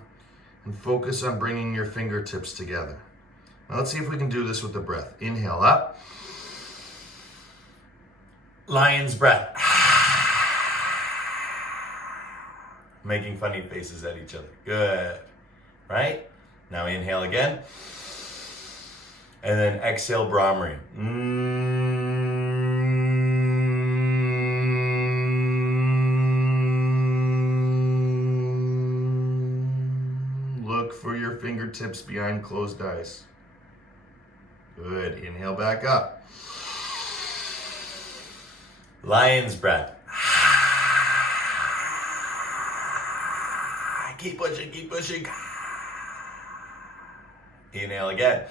and focus on bringing your fingertips together. Now let's see if we can do this with the breath. Inhale up. Lion's breath. Making funny faces at each other. Good. Right? Now inhale again. And then exhale, Brahmari. Look for your fingertips behind closed eyes. Good. Inhale back up. Lion's breath. Keep pushing, keep pushing. Inhale again.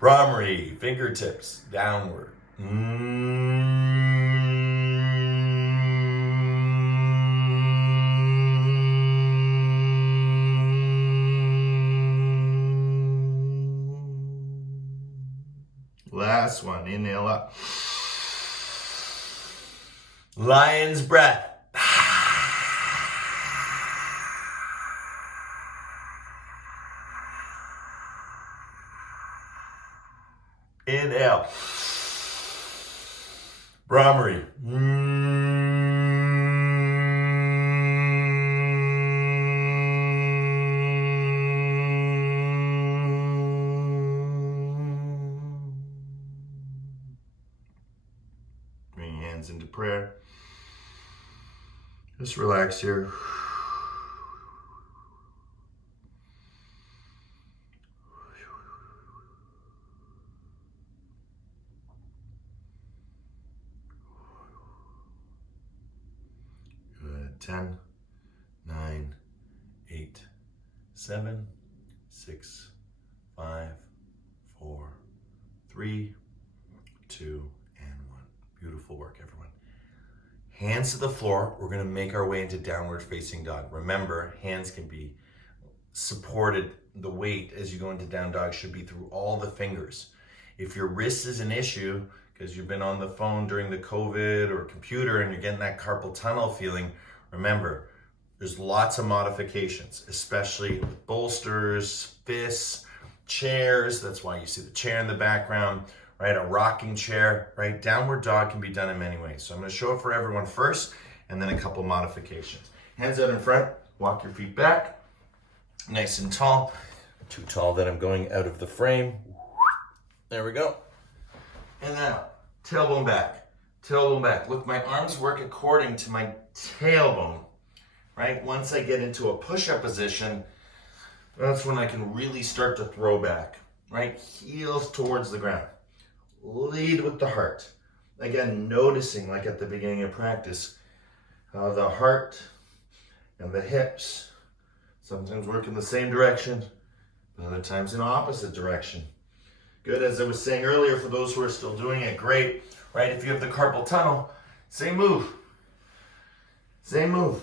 Brahmari, fingertips downward. Last one, inhale up. Lion's breath. Inhale. Brahmari. Bring your hands into prayer. Just relax here. Good. 10, 9, 8, 7, 6, 5, 4, 3, 2, and 1. Beautiful work, everyone. Hands to the floor. We're gonna make our way into downward facing dog. Remember, hands can be supported. The weight as you go into down dog should be through all the fingers. If your wrist is an issue, because you've been on the phone during the COVID or computer and you're getting that carpal tunnel feeling, remember, there's lots of modifications, especially with bolsters, fists, chairs. That's why you see the chair in the background. Right, a rocking chair, right? Downward dog can be done in many ways. So I'm gonna show it for everyone first, and then a couple modifications. Hands out in front, walk your feet back, nice and tall. Too tall that I'm going out of the frame. There we go. And now, tailbone back, tailbone back. Look, my arms work according to my tailbone, right? Once I get into a push-up position, that's when I can really start to throw back, right? Heels towards the ground. Lead with the heart. Again, noticing, like at the beginning of practice, how the heart and the hips sometimes work in the same direction, but other times in the opposite direction. Good, as I was saying earlier, for those who are still doing it, great, right? If you have the carpal tunnel, same move. Same move.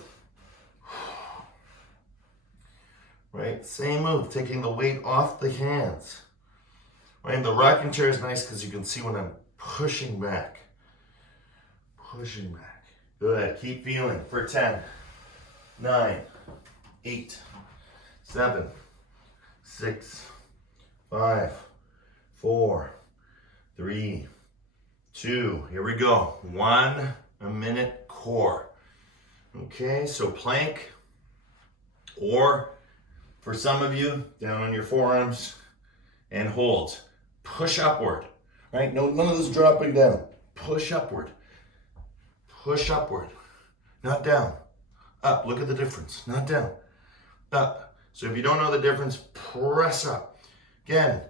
Right, same move, taking the weight off the hands. Right, and the rocking chair is nice because you can see when I'm pushing back. Pushing back. Good. Keep feeling for 10, 9, 8, 7, 6, 5, 4, 3, 2. Here we go. 1 minute core. Okay, so plank or For some of you, down on your forearms and hold. Push upward, right? No, none of this dropping down. Push upward. Push upward. Not down. Up. Look at the difference. Not down. Up. So if you don't know the difference, press up. Again,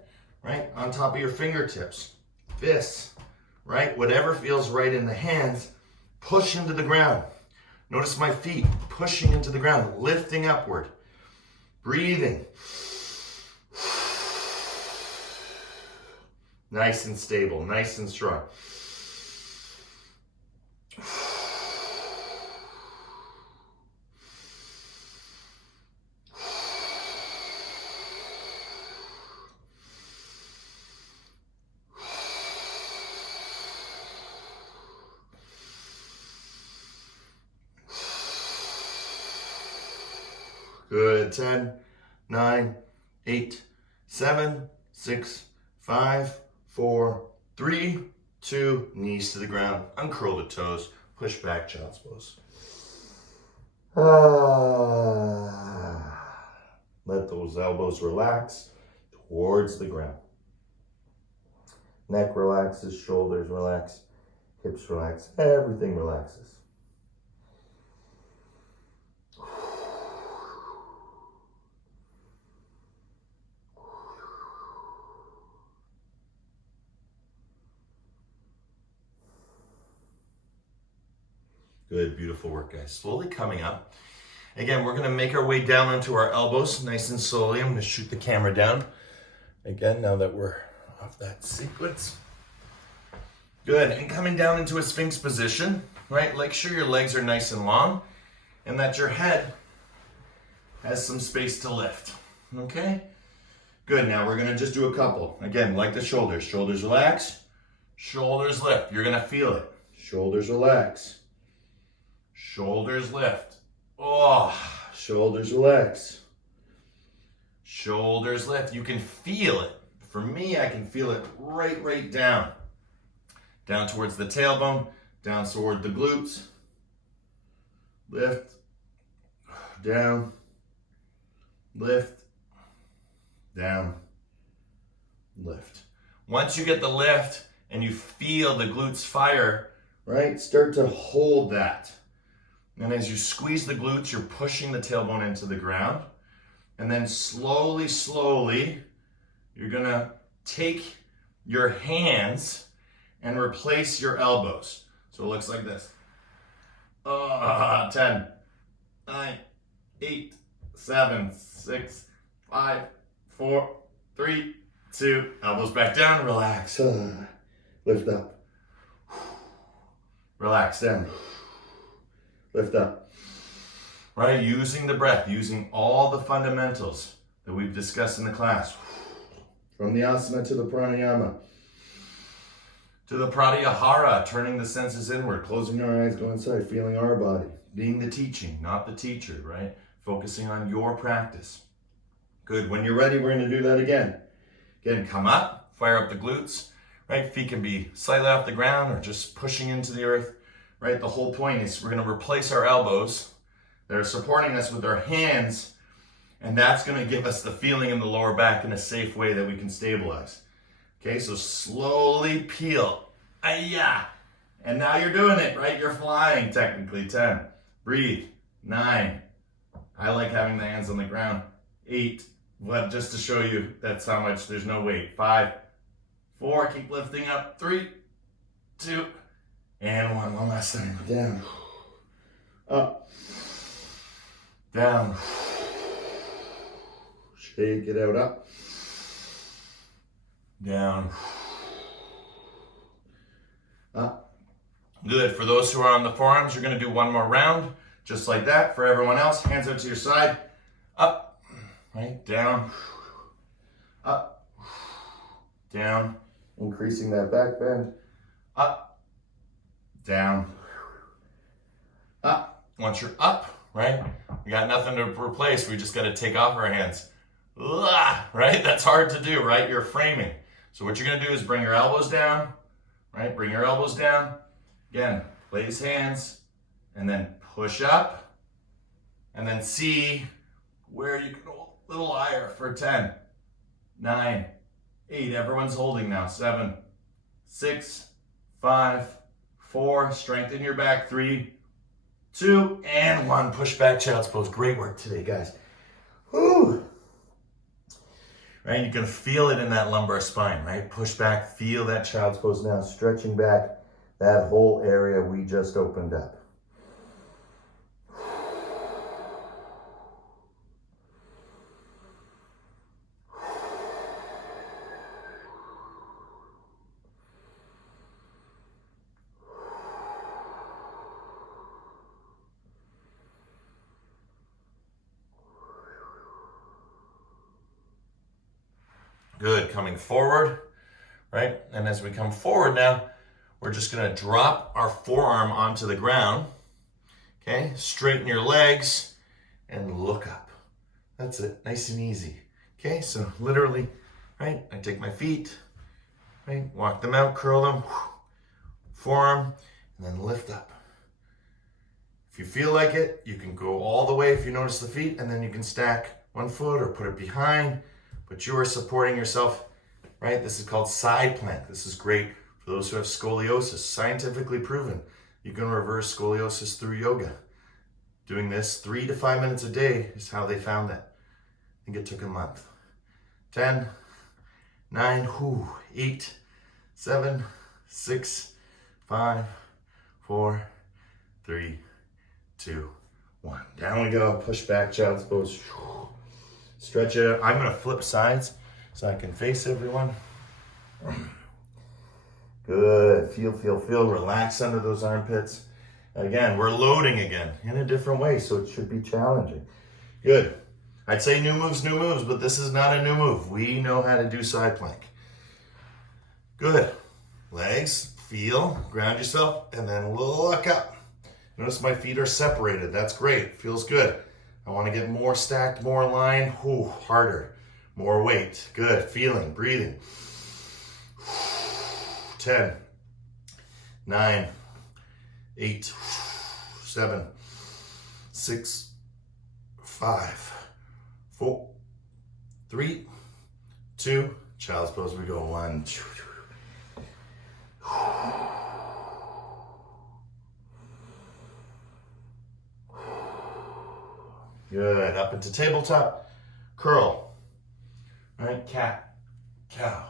right? On top of your fingertips. This, right? Whatever feels right in the hands, push into the ground. Notice my feet pushing into the ground, lifting upward. Breathing. Nice and stable, nice and strong. Good. 10, 9, 8, 7, 6, 5, 4, 3, 2, knees to the ground, uncurl the toes, push back, child's pose. Let those elbows relax towards the ground. Neck relaxes, shoulders relax, hips relax, everything relaxes. Good, beautiful work, guys. Slowly coming up. Again, we're gonna make our way down onto our elbows, nice and slowly. I'm gonna shoot the camera down. Again, now that we're off that sequence. Good, and coming down into a Sphinx position, right? Make sure your legs are nice and long and that your head has some space to lift, okay? Good, now we're gonna just do a couple. Again, like the shoulders. Shoulders relax, shoulders lift. You're gonna feel it. Shoulders relax. Shoulders lift. Oh, shoulders relax. Shoulders lift. You can feel it. For me, I can feel it right down. Down towards the tailbone, down toward the glutes. Lift, down, lift, down, lift. Once you get the lift and you feel the glutes fire, right, start to hold that. And as you squeeze the glutes, you're pushing the tailbone into the ground. And then slowly, you're gonna take your hands and replace your elbows. So it looks like this. 10, 9, 8, 7, 6, 5, 4, 3, 2. Elbows back down, relax. Lift up. Relax down. Lift up. Right, using the breath, using all the fundamentals that we've discussed in the class. From the asana to the pranayama, to the pratyahara, turning the senses inward, closing our eyes, going inside, feeling our body, being the teaching, not the teacher, right? Focusing on your practice. Good, when you're ready, we're gonna do that again. Again, come up, fire up the glutes, right? Feet can be slightly off the ground or just pushing into the earth. Right, the whole point is we're gonna replace our elbows that are supporting us with our hands, and that's gonna give us the feeling in the lower back in a safe way that we can stabilize. Okay, so slowly peel. Ayah. And now you're doing it, right? You're flying technically. 10, breathe. 9, I like having the hands on the ground. 8, but just to show you that's how much, there's no weight. 5, 4, keep lifting up. 3, 2, and 1. One last time. Down. Up. Down. Shake it out. Up. Down. Up. Good. For those who are on the forearms, you're going to do one more round. Just like that. For everyone else, hands out to your side. Up. Right. Down. Up. Down. Increasing that back bend. Up. Down, up. Once you're up, right? We got nothing to replace. We just got to take off our hands. Right? That's hard to do, right? You're framing. So what you're going to do is bring your elbows down, right? Bring your elbows down. Again, place hands and then push up and then see where you can hold. little higher for 10, 9, 8. Everyone's holding now. 7, 6, 5, 4. Strengthen your back. 3, 2, and 1. Push back child's pose. Great work today, guys. Whew. Right, you can feel it in that lumbar spine, right? Push back, feel that child's pose now, stretching back that whole area we just opened up. Good, coming forward, right? And as we come forward now, we're just gonna drop our forearm onto the ground, okay? Straighten your legs and look up. That's it, nice and easy. Okay, so literally, right? I take my feet, right? Walk them out, curl them, forearm, and then lift up. If you feel like it, you can go all the way if you notice the feet, and then you can stack one foot or put it behind, but you are supporting yourself, right? This is called side plank. This is great for those who have scoliosis, scientifically proven. You can reverse scoliosis through yoga. Doing this 3 to 5 minutes a day is how they found that. I think it took a month. 10, 9, 8, 7, 6, 5, 4, 3, 2, 1. Down we go, push back, child's pose. Stretch it out. I'm gonna flip sides so I can face everyone. Good, feel, relax under those armpits. Again, we're loading again in a different way, so it should be challenging. Good. I'd say new moves, but this is not a new move. We know how to do side plank. Good. Legs, feel, ground yourself, and then look up. Notice my feet are separated. That's great, feels good. I wanna get more stacked, more aligned, harder, more weight. Good, feeling, breathing. 10, 9, 8, 7, 6, 5, 4, 3, 2, child's pose, we go 1. Good, up into tabletop, curl, right, cat, cow,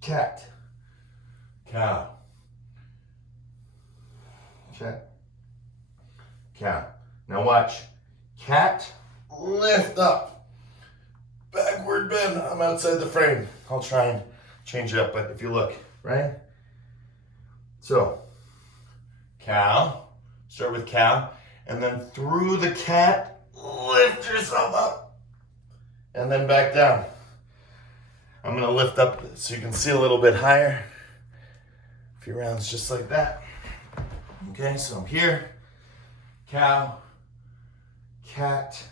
cat, cow, cat, cow. Now watch, cat, lift up, backward bend. I'm outside the frame. I'll try and change it up, but if you look, right? So, cow, start with cow, and then through the cat, lift yourself up, and then back down. I'm gonna lift up so you can see a little bit higher. A few rounds just like that. Okay, so I'm here, cow, cat,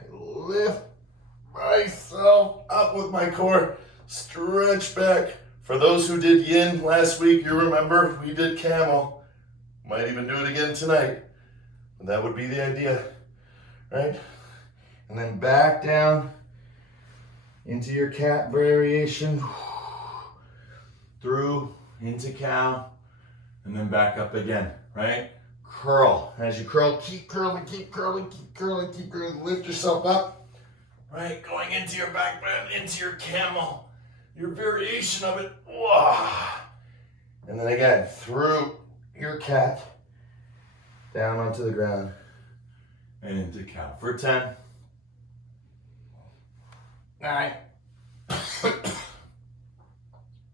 I lift myself up with my core, stretch back. For those who did yin last week, you remember we did camel. Might even do it again tonight. And that would be the idea, right? And then back down into your cat variation, through into cow, and then back up again, right? Curl. As you curl, keep curling, keep curling, keep curling, keep curling. Lift yourself up, right? Going into your back bend, into your camel, your variation of it. And then again, through your cat, down onto the ground, and into cow for 10, 9,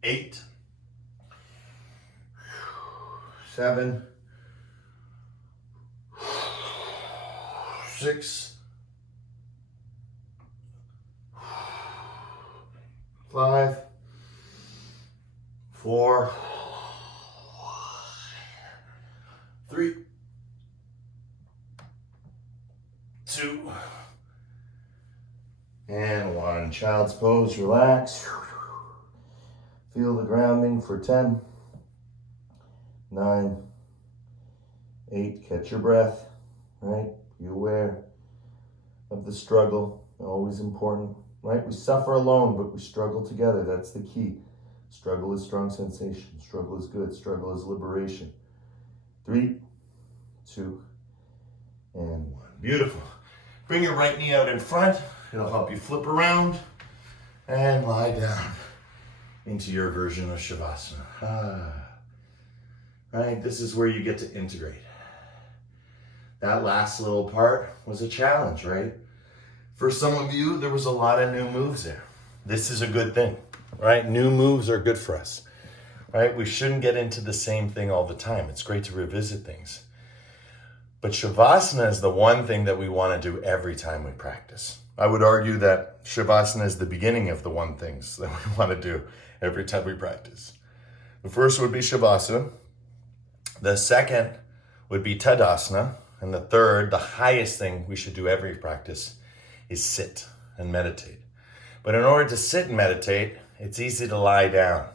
8, 7, 6, 5, 4, 3, 2, and 1. Child's pose, relax. Feel the grounding for 10, 9, 8, catch your breath, right? Be aware of the struggle Always important, right? We suffer alone, but we struggle together. That's the key. Struggle is strong sensation. Struggle is good. Struggle is liberation. 3, 2, and 1. Beautiful. Bring your right knee out in front. It'll help you flip around and lie down into your version of Shavasana. Right, this is where you get to integrate. That last little part was a challenge, right? For some of you, there was a lot of new moves there. This is a good thing, right? New moves are good for us, right? We shouldn't get into the same thing all the time. It's great to revisit things. But Shavasana is the one thing that we want to do every time we practice. I would argue that Shavasana is the beginning of the one things that we want to do every time we practice. The first would be Shavasana. The second would be Tadasana. And the third, the highest thing we should do every practice, is sit and meditate. But in order to sit and meditate, it's easy to lie down,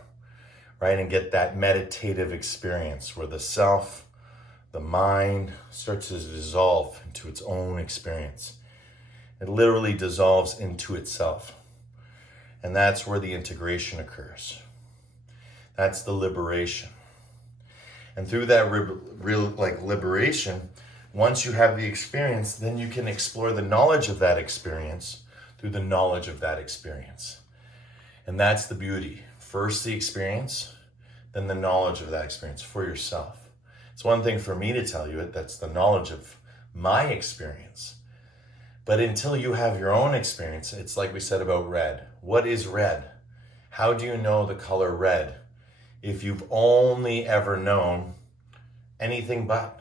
right? And get that meditative experience where the self, the mind, starts to dissolve into its own experience. It literally dissolves into itself. And that's where the integration occurs. That's the liberation. And through that liberation, once you have the experience, then you can explore the knowledge of that experience through the knowledge of that experience. And that's the beauty. First the experience, then the knowledge of that experience for yourself. It's one thing for me to tell you that's the knowledge of my experience. But until you have your own experience, it's like we said about red. What is red? How do you know the color red if you've only ever known anything but?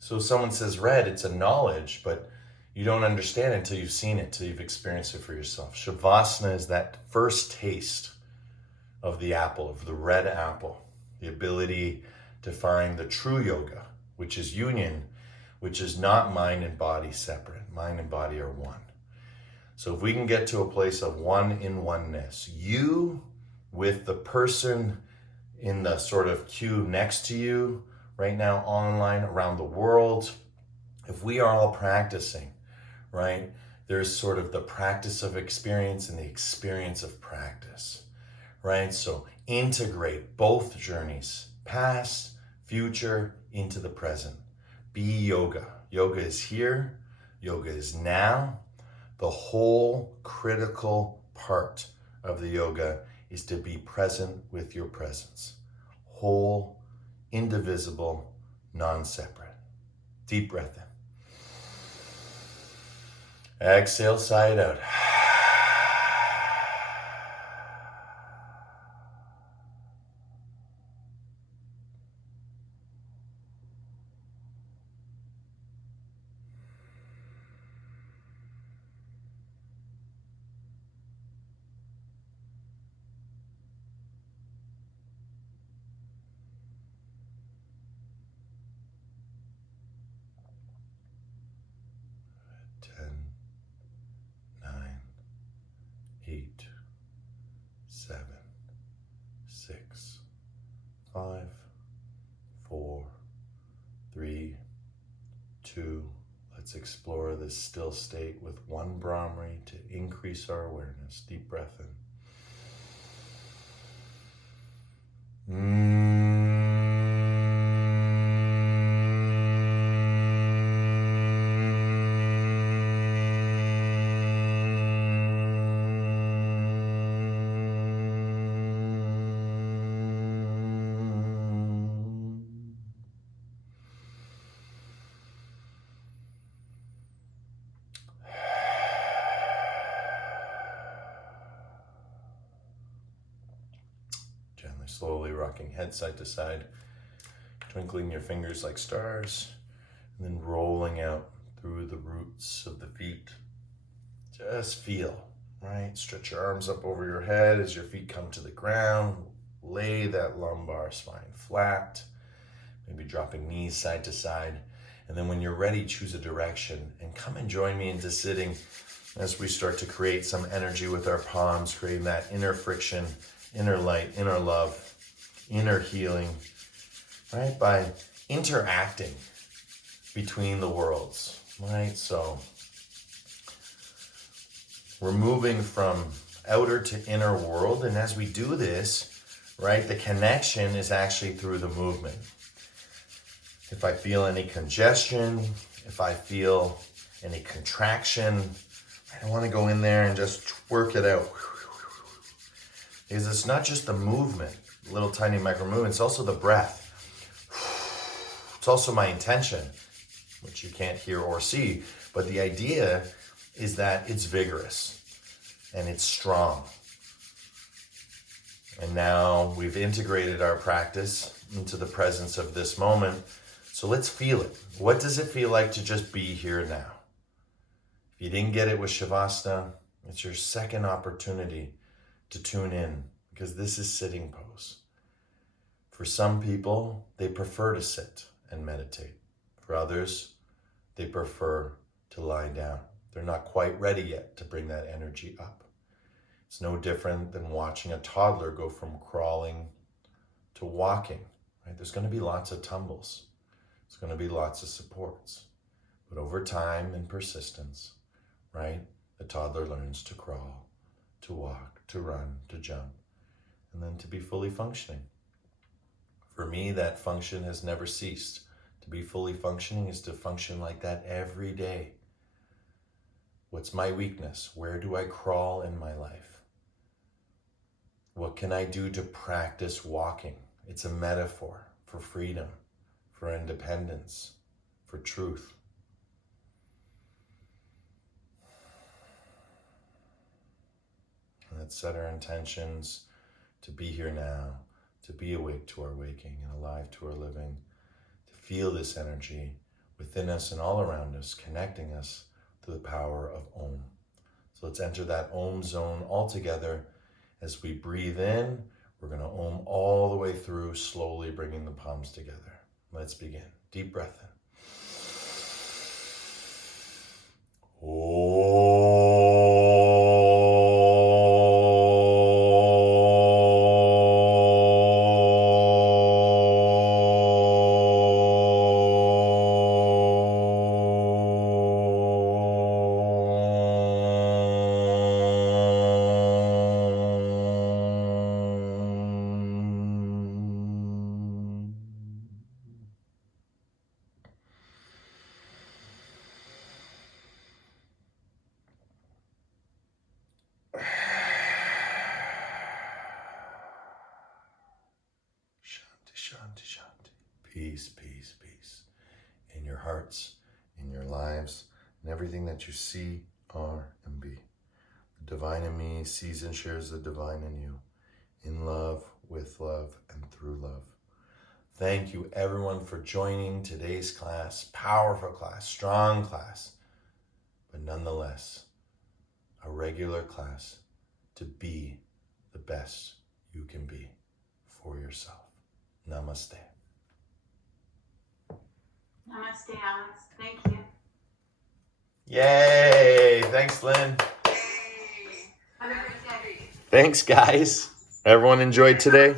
So if someone says red, it's a knowledge, but you don't understand it until you've seen it, until you've experienced it for yourself. Shavasana is that first taste of the apple, of the red apple, the ability to find the true yoga, which is union, which is not mind and body separate. Mind and body are one. So if we can get to a place of one in oneness, you with the person in the sort of queue next to you, right now online around the world, if we are all practicing, right, there's sort of the practice of experience and the experience of practice, right? So integrate both journeys, past, future, into the present. Be yoga. Yoga is here. Yoga is now. The whole critical part of the yoga is to be present with your presence. Whole, indivisible, non-separate. Deep breath in. Exhale, sigh it out. Six, 5, 4, 3, 2. Let's explore this still state with one Brahmari to increase our awareness. Deep breath in. Gently, slowly rocking head side to side, twinkling your fingers like stars, and then rolling out through the roots of the feet. Just feel, right? Stretch your arms up over your head as your feet come to the ground. Lay that lumbar spine flat, maybe dropping knees side to side. And then when you're ready, choose a direction and come and join me into sitting as we start to create some energy with our palms, creating that inner friction, inner light, inner love, inner healing, right? By interacting between the worlds, right? So We're moving from outer to inner world. And as we do this, right, the connection is actually through the movement. If I feel any congestion, if I feel any contraction, I want to go in there and just work it out. Because it's not just the movement, little tiny micro movement, it's also the breath. It's also my intention, which you can't hear or see, but the idea is that it's vigorous and it's strong. And now we've integrated our practice into the presence of this moment. So let's feel it. What does it feel like to just be here now? If you didn't get it with Shavasana, it's your second opportunity to tune in, because this is sitting pose. For some people, they prefer to sit and meditate. For others, they prefer to lie down. They're not quite ready yet to bring that energy up. It's no different than watching a toddler go from crawling to walking, right? There's going to be lots of tumbles. There's going to be lots of supports. But over time and persistence, right, the toddler learns to crawl, to walk, to run, to jump, and then to be fully functioning. For me, that function has never ceased. To be fully functioning is to function like that every day. What's my weakness? Where do I crawl in my life? What can I do to practice walking? It's a metaphor for freedom, for independence, for truth. And let's set our intentions to be here now, to be awake to our waking and alive to our living, to feel this energy within us and all around us, connecting us to the power of Om. So let's enter that Om zone all together. As we breathe in, we're going to Om all the way through, slowly bringing the palms together. Let's begin. Deep breath in. Shanti, shanti. Peace, peace, peace. In your hearts, in your lives, and everything that you see, are, and be. The divine in me sees and shares the divine in you. In love, with love, and through love. Thank you everyone for joining today's class. Powerful class, strong class, but nonetheless, a regular class to be the best you can be for yourself. Namaste. Namaste, Alex. Thank you. Yay! Thanks, Lynn. Have a great day. Thanks, guys. Everyone enjoyed today?